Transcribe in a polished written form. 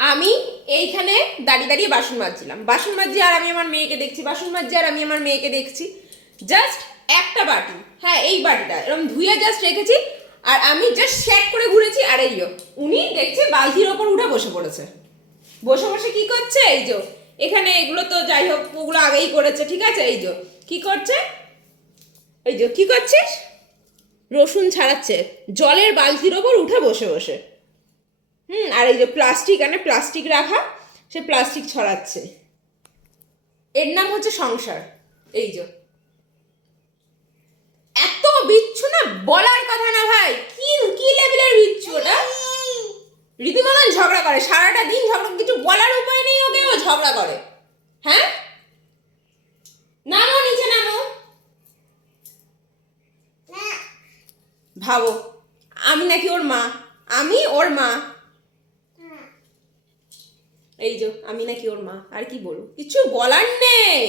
আমি এইখানে দাঁড়িয়ে দাঁড়িয়ে বাসন মাজছিলাম, বাসন মাজছি আর আমি আমার মেয়েকে দেখছি, বাসন মাজছি আর আমি আমার মেয়েকে দেখছি। জাস্ট একটা বাটি, হ্যাঁ এই বাটিটা এরকম ধুয়ে জাস্ট রেখেছি, আর আমি জাস্ট সেট করে ঘুরেছি, আর এই উনি দেখছে বালতির ওপর উঠে বসে পড়েছে। বসে বসে কি করছে, এই যে এখানে এগুলো তো যাই হোক ওগুলো আগেই করেছে, ঠিক আছে। এই যে কি করছে, এই যে কি করছিস, রসুন ছাড়াচ্ছে জলের বালতির ওপর উঠে বসে বসে। আর এই যে প্লাস্টিক আনে, প্লাস্টিক রাখা, সে প্লাস্টিক ছড়াচ্ছে। এর নাম হচ্ছে সংসার। এই যে এত বিচ্ছু না, বলার কথা না ভাই, কি কি লেভেলের বিচ্ছু ওটা। রীতিমতন ঝগড়া করে সারাটা দিন, ঝগড়া, কিছু বলার উপায় নেই ওকে, ও ঝগড়া করে। হ্যাঁ, নামো নিচে নামো। ভাবো, আমি নাকি ওর মা, আমি ওর মা, এই যে আমি নাকি ওর মা, আর কি বলবো, কিছু বলার নেই।